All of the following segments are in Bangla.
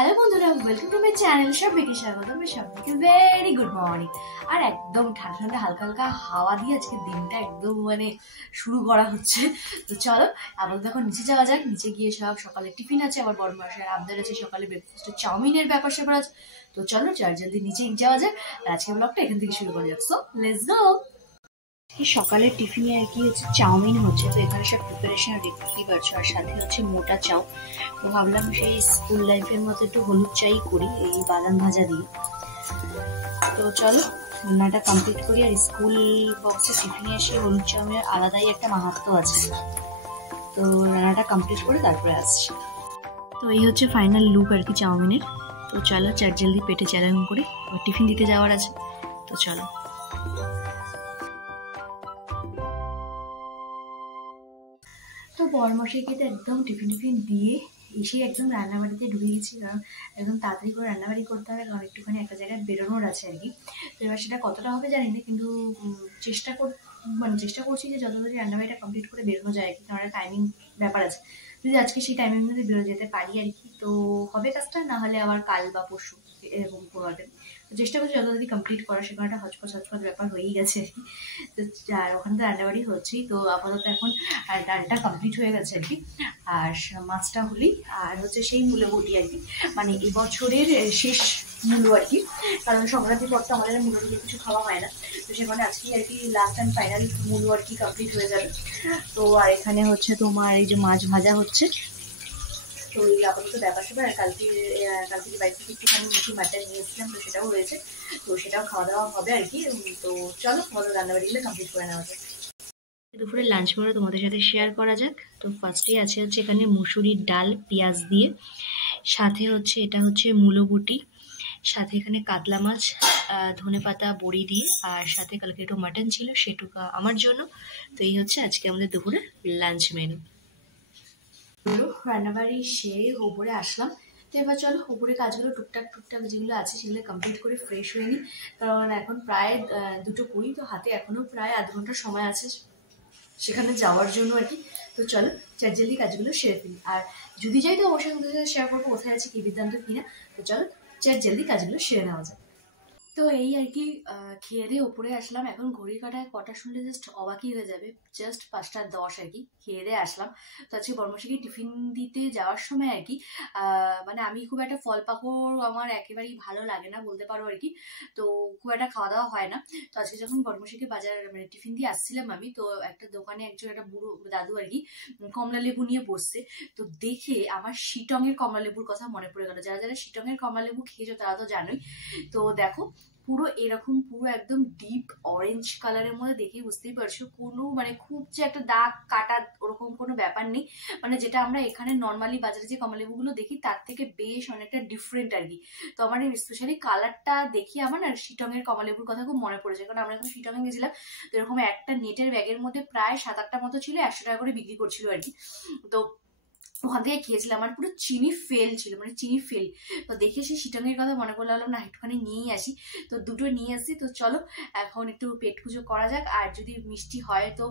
হ্যালো বন্ধুরা, ওয়েলকাম টু মাই চ্যানেল। সবাইকে স্বাগত। সবাইকে ভেরি গুড মর্নিং। আর একদম ঠান্ডা ঠান্ডা হালকা হালকা হাওয়া দিয়ে আজকে দিনটা একদম শুরু করা হচ্ছে। তো চলো আপাতত এখন নিচে যাওয়া যাক। নিচে গিয়ে সব সকালে টিফিন আছে, আবার বড় মাসের আবদার আছে, সকালে ব্রেকফাস্টে চাউমিনের ব্যাপার স্যাপার আছে। তো চলো জলদি নিচে যাওয়া যাক। আর আজকের ব্লগটা এখান থেকে শুরু করা যাক। So let's go. সকালের টিফিনে আর কি হচ্ছে চাউমিন হচ্ছে। তো এখানে সব প্রিপারেশন দেখতেই পারছো, আর সাথে হচ্ছে মোটা চাউ। তো ভাবলাম সেই স্কুল লাইফের মতো একটু হলুদ চাই করি এই বাদাম ভাজা দিয়ে। তো চলো রান্নাটা কমপ্লিট করি। আর স্কুল বক্সে টিফিনে এসে হলুদ চাউমিনের আলাদাই একটা মাহাত্ম্য আছে। তো রান্নাটা কমপ্লিট করে তারপরে আসছি। তো এই হচ্ছে ফাইনাল লুক আর কি চাউমিনের। তো চলো জলদি পেটে চ্যালেঞ্জ করে টিফিন দিতে যাওয়ার আছে। তো চলো। তো বরমশাইকে তো একদম টিফিন দিয়ে এসে একদম রান্নাবাড়িতে ঢুকে গেছি, কারণ একদম তাড়াতাড়ি করে রান্নাবাড়ি করতে হবে, কারণ একটুখানি একটা জায়গায় বেরোনোর আছে আর কি। তো এবার সেটা কতটা হবে জানি না, কিন্তু চেষ্টা করছি যে যত তাড়াতাড়ি রান্নাবাড়িটা কমপ্লিট করে বেরোনো যায় আর কি, কারণ একটা টাইমিং ব্যাপার আছে। যদি আজকে সেই টাইমের মধ্যে বেরো যেতে পারি আর কি, তো হবে কাজটা, না হলে আবার কাল বা পরশু এরকম করবে। তো চেষ্টা করছি যত তাড়াতাড়ি কমপ্লিট করা। সেখানে একটা হচপচ ব্যাপার হয়েই গেছে আর কি। তো আর ওখানে তো রান্নাবাড়ি হচ্ছেই। তো আপাতত এখন ডালটা কমপ্লিট হয়ে গেছে আর কি, আর মাছটা হলি, আর হচ্ছে সেই মূলবটি আর কি, মানে এবছরের শেষ মূলো আর কি, কারণ সংক্রান্তির পর তো আমাদের মূলো দিয়ে কিছু খাওয়া হয় না। তো সেখানে আজকে আর কি লাস্ট অ্যান্ড ফাইনাল মূলো আর কি কমপ্লিট হয়ে যাবে। তো আর এখানে হচ্ছে তোমার এই যে মাছ ভাজা হচ্ছে। তো এই আপাতত ব্যাপার স্যাপার। আর কালকে বাড়ি থেকে একটুখানি মুখি মাটন নিয়ে এসেছিলাম, তো সেটাও রয়েছে। তো সেটাও খাওয়া দাওয়া হবে আর কি। তো চলো আমাদের রান্নাবাড়িগুলো কমপ্লিট করে নেওয়া যায়। দুপুরে লাঞ্চ করে তোমাদের সাথে শেয়ার করা যাক। তো ফার্স্টেই আছে হচ্ছে এখানে মুসুরির ডাল পেঁয়াজ দিয়ে, সাথে হচ্ছে এটা হচ্ছে মূলোবুটি, সাথে এখানে কাতলা মাছ ধনেপাতা বড়ি দিয়ে, আর সাথে কালকে একটু মাটন ছিল সেটুকু আমার জন্য। তো এই হচ্ছে আজকে আমাদের দুপুরে লাঞ্চ মেনু। রান্নাবাড়ি সেরে ওপরে আসলাম। তো এবার চলো ওপরে কাজগুলো টুকটাক যেগুলো আছে সেগুলো কমপ্লিট করে ফ্রেশ হয়ে নিই, কারণ এখন প্রায় 2:20। তো হাতে এখনো প্রায় আধ ঘন্টার সময় আছে সেখানে যাওয়ার জন্য আর কি। তো চলো জলদি কাজগুলো সেরে ফেলি। আর যদি যাই তো অবশ্যই তোমাদের সাথে শেয়ার করবো কোথায় আছে কি বৃত্তান্ত কিনা। তো চলো জলদি কাজগুলো সেরে নেওয়া যায়। তো এই আর কি খেয়ে দিয়ে ওপরে আসলাম। এখন ঘড়ির কাটায় কটা শুনলে জাস্ট অবাকই হয়ে যাবে, জাস্ট 5:10 আর কি খেয়ে দিয়ে আসলাম। তো আজকে বর্মশাইকে টিফিন দিতে যাওয়ার সময় আর কি মানে আমি খুব একটা ফল পাকড় আমার একেবারেই ভালো লাগে না বলতে পারো আর কি। তো খুব একটা খাওয়া দাওয়া হয় না। তো আজকে যখন বর্মশাইকে টিফিন দিয়ে আসছিলাম আমি, তো একটা দোকানে একটা বুড়ো দাদু আর কি কমলা লেবু নিয়ে বসছে। তো দেখে আমার শিটংয়ের কমলা লেবুর কথা মনে পড়ে গেল। যারা যারা শিটংয়ের কমলা লেবু খেয়েছো তারা তো জানোই। তো দেখো পুরো এরকম পুরো একদম ডিপ অরেঞ্জ কালারের মধ্যে দেখেই বুঝতেই পারছো, কোনো খুব যে একটা দাগ কাটা ওরকম কোনো ব্যাপার নেই। যেটা আমরা এখানে নর্মালি বাজারে যে কমলালেবুগুলো দেখি তার থেকে বেশ অনেকটা ডিফারেন্ট আর কি। তো আমার স্পেশালি কালারটা দেখি আমার আর শিটংয়ের কমলালেবুর কথা খুব মনে পড়েছে, কারণ আমরা যখন শিটংয়ে গেছিলাম তো এরকম একটা নেটের ব্যাগের মধ্যে প্রায় 7-8টা মতো ছিল, 100 টাকা করে বিক্রি করছিল আর কি। তো ওখান থেকে খেয়েছিলাম, আমার পুরো চিনি ফেল ছিল, চিনি ফেল। তো দেখে সেই শিটংয়ের কথা মনে করলাম না একটুখানি নিয়েই আসি। তো দুটো নিয়ে আসি। তো চলো এখন একটু পেট পুজো করা যাক। আর যদি মিষ্টি হয় তো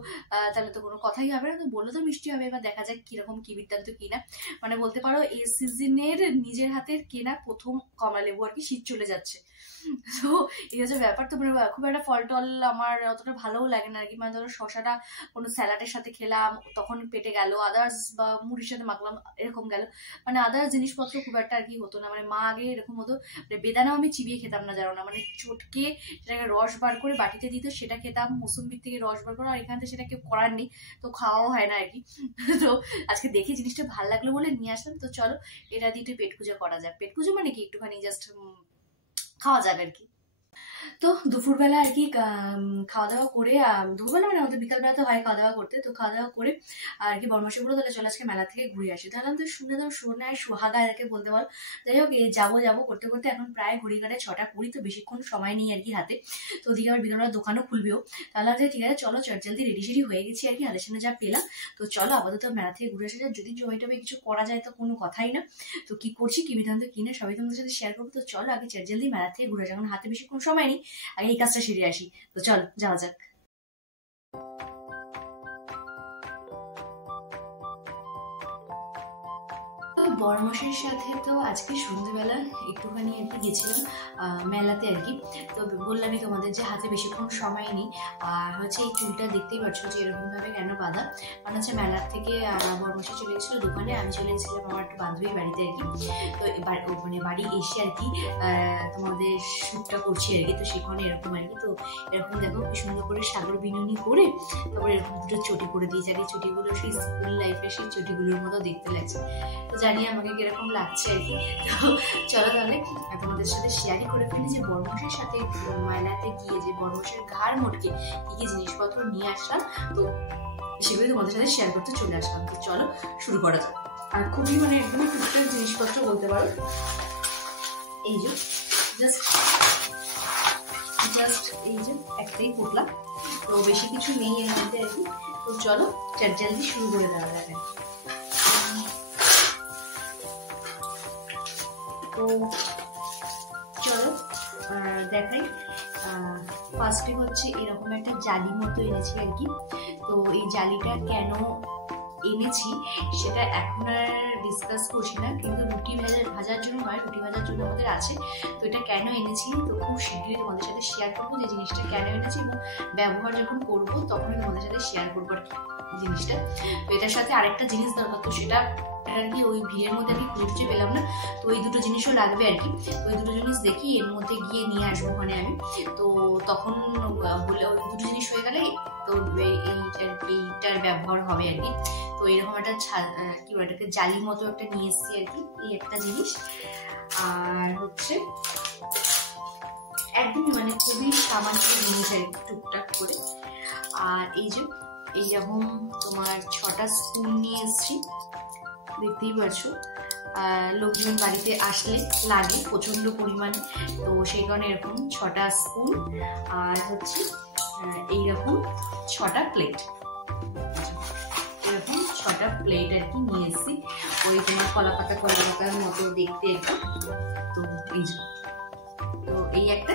তাহলে তো কোনো কথাই হবে না। তো বললো তো মিষ্টি হবে, এবার দেখা যাক কিরকম কি বৃত্তান্ত কিনা। বলতে পারো এই সিজনের নিজের হাতের কেনা প্রথম কমলা লেবু আর কি, শীত চলে যাচ্ছে। তো এই হচ্ছে ব্যাপার। তো খুব একটা ফল টল আমার অতটা ভালোও লাগে না আর কি। ধরো শশাটা কোনো স্যালাডের সাথে খেলাম তখন পেটে গেল, আদার্স বা মুড়ির সাথে মাখলাম এরকম গেল, আদার্স জিনিসপত্র খুব একটা আর কি হতো না। মা আগে এরকম হতো, বেদানাও আমি চিবিয়ে খেতাম না জানো না, চটকে সেটাকে রস বার করে বাটিতে দিত, সেটা খেতাম, মুসুম্বির থেকে রস বার করে। আর এখান থেকে সেটা কেউ করার নেই, তো খাওয়াও হয় না আর কি। তো আজকে দেখে জিনিসটা ভালো লাগলো বলে নিয়ে আসলাম। তো চলো এটা দিয়ে একটু পেট পুজো করা যাক। পেট পুজো কি একটুখানি জাস্ট খাওয়া যাক আর কি। তো দুপুরবেলা আর কি খাওয়া দাওয়া করে, দুপুরবেলা আমাদের বিকালবেলা তো হয় খাওয়া দাওয়া করতে। তো খাওয়া দাওয়া করে আর কি বর্মশাই বললো তাহলে চলে আজকে মেলা থেকে ঘুরে আসি। তাহলে তো শুনে তো সোনায় সোহাগা একে বলতে পারো। যাই হোক যাবো করতে করতে এখন প্রায় ঘড়ি কাটায় 6:20। তো বেশিক্ষণ সময় নেই আর কি হাতে। তো ওদিকে আবার বিকালবেলা দোকানও খুলবেও। তাহলে ঠিক আছে চলো জলদি রেডি হয়ে গেছি আর কি, হাতের সামনে যা পেলাম। তো চলো আপাতত মেলা থেকে ঘুরে আসা যায়। যদি জমি টবে কিছু করা যায় তো কোনো কথাই না। তো কি করছি কি বিধান্ত কিনে সবাই তোমাদের সাথে শেয়ার করবো। তো চলো আগে জলদি মেলা থেকে ঘুরে আসা, কারণ হাতে বেশিক্ষণ সময় নেই, আগে এই কাজটা সেরে আসি। তো চল যাওয়া যাক। বড়মশাইয়ের সাথে তো আজকে সন্ধ্যেবেলা একটুখানি আর কি গেছিলাম মেলাতে আর কি। তো বললামই তোমাদের যে হাতে বেশিক্ষণ সময় নেই। আর হচ্ছে এই চুলটা দেখতেই পাচ্ছ যে এরকমভাবে কেন বাঁধা, কারণ হচ্ছে মেলার থেকে বড়মশাই চলে গেছিলো দোকানে, আমি চলে গেছিলাম আমার একটা বান্ধবীর বাড়িতে আর কি। তো মানে বাড়ি এসে আর কি তোমাদের শ্যুটটা করছি আর কি। তো সেখানে এরকম আর কি, তো এরকম দেখো কি সুন্দর করে সাগর বিনুনি করে তারপরে এরকম দুটো চটি করে দিয়েছে আর কি। চটিগুলো সেই স্কুল লাইফে সেই চটিগুলোর মতো দেখতে লাগছে। তো জানি আমাকে কিরকম লাগছে আর কি। তো চলো তাহলে তোমাদের সাথে শেয়ারই করে ফেলি যে বড়মশাইয়ের সাথে মেলাতে গিয়ে যে বড়মশাইয়ের ঘাড় মোটকে কি কি জিনিসপত্র নিয়ে আসলাম, তো সেগুলো তোমাদের সাথে শেয়ার করতে চলে আসলাম। তো চলো শুরু করা যাক। আর খুবই মানে একদমই টুকটাক জিনিসপত্র বলতে পারো। এই যে জাস্ট এই যে একটাই পোটলা, তো বেশি কিছু নেই এর মধ্যে আর কি। তো চলো জলদি শুরু করে দেওয়া যাবে। তো চলো দেখাই। ফার্স্টে হচ্ছে এরকম একটা জালি মতো এনেছি আর কি। তো এই জালিটা কেন এনেছি সেটা এখন আর ডিসকাস করছি না, কিন্তু রুটি ভাজার জন্য নয়, রুটি ভাজার জন্য আমাদের আছে। তো এটা কেন এনেছি তো খুব শীঘ্রই তোমাদের সাথে শেয়ার করবো যে জিনিসটা কেন এনেছি, এবং ব্যবহার যখন করবো তখনই তোমাদের সাথে শেয়ার করবো আর কি জিনিসটা। তো এটার সাথে আরেকটা জিনিস দরকার, তো সেটা আর কি ওই ভিড়ের মধ্যে আমি খুঁজে পেলাম না। তো এই দুটো জিনিসও লাগবে আর কি। তো ওই দুটো জিনিস দেখি এর মধ্যে গিয়ে নিয়ে আসবো ওখানে আমি। তো তখন বলে ওই দুটো জিনিস হয়ে গেলে তো এইটার ব্যবহার হবে আর কি। তো এরকম একটা কি বলে এটাকে জালি মতো একটা নিয়ে এসছি আর কি, এই একটা জিনিস। আর হচ্ছে একদমই মানে খুবই সামান্য জিনিস আর কি, টুকটাক করে। আর এই যে এইরকম তোমার 6টা স্পুন নিয়ে এসছি, দেখতেই পাচ্ছো। লোকজন বাড়িতে আসলে লাগে প্রচন্ড পরিমাণে, তো সেই কারণে এরকম 6টা স্পুন। আর হচ্ছে এইরকম 6টা প্লেট, এরকম 6টা প্লেট আর কি নিয়ে এসেছি। ওই তোমার কলাপাতার মতো দেখতে একটু। তো এই যে তো এই একটা,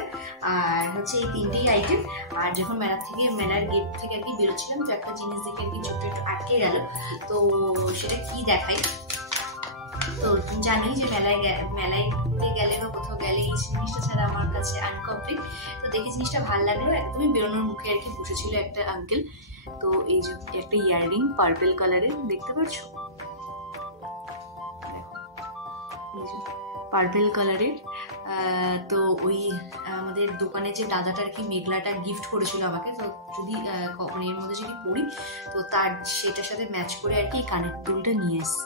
আর হচ্ছে এই 3টেই আইটেম। আর যখন মেলার গেট থেকে আর কি বেরোচ্ছিলাম, তো একটা জিনিস দেখে আর কি ছোট্ট একটু আটকে গেল। তো সেটা কি দেখাই, তো জানি যে মেলাইতে গেলে বা কোথাও গেলে এই জিনিসটা ছাড়া আমার কাছে আনকমপ্লিট। তো দেখে জিনিসটা ভালো লাগলো, একদমই বেরোনোর মুখে আর কি বসেছিল একটা আঙ্কেল। তো এই যে একটা ইয়াররিং পার্পল কালারের, দেখতে পাচ্ছ, এই যে পার্পল কালারের। তো ওই আমাদের দোকানে যে দাদাটা আর কি মেঘলাটা গিফট করেছিল আমাকে, তো যদি মানে এর মধ্যে যদি পড়ি তো তার সেটার সাথে ম্যাচ করে আর কি এই কানের দুলটা নিয়ে এসছি।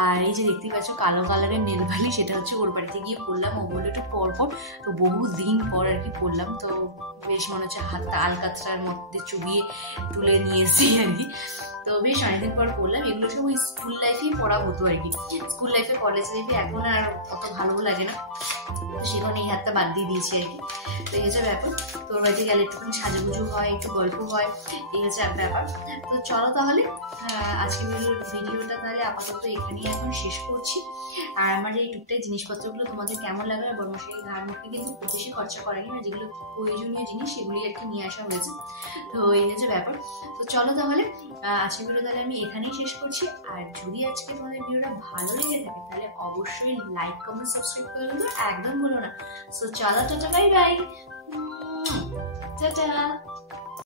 আর এই যে দেখতে পাচ্ছ কালো কালারের নেলবালি, সেটা হচ্ছে ওর বাড়িতে গিয়ে পড়লাম। ও বললো একটু পরপর, তো বহু দিন পর আর কি পড়লাম। তো বেশ মনে হচ্ছে হাতটা আলকাতরার মধ্যে চুবিয়ে তুলে নিয়ে এসেছি আর কি। তো বেশ অনেকদিন পর পড়লাম। এগুলো সব ওই স্কুল লাইফেই পড়া হতো আর কি, স্কুল লাইফে কলেজ লাইফে এখন আর অত ভালো লাগে না, তো সেখানে এই হাতটা বাদ দিয়ে দিয়েছি আর কি। তো এই হচ্ছে ব্যাপার। তোর বাড়িতে গেলে একটুখানি সাজুগুজু হয়, একটু গল্প হয়, এই হচ্ছে ব্যাপার। তো চলো তাহলে আজকের ভিডিওটা তাহলে আপাতত এখানেই এখন শেষ করছি। আর আমার এই টুকটাক জিনিসপত্রগুলো তোমাদের কেমন লাগে, আর বড়মশাই ঘাড় মুখে কিন্তু খুব বেশি খরচা করেনি, আর যেগুলো প্রয়োজনীয় জিনিস সেগুলি আর কি নিয়ে আসা হয়েছে। তো এই হচ্ছে ব্যাপার। তো চলো তাহলে আজকের ভিডিও তাহলে আমি এখানেই শেষ করছি। আর যদি আজকে তোমাদের ভিডিওটা ভালো লেগে থাকে তাহলে অবশ্যই লাইক কমেন্ট সাবস্ক্রাইব করে দেবো, একদম ভুলো না। সো চলো, টাটা, বাই বাই, টাটা।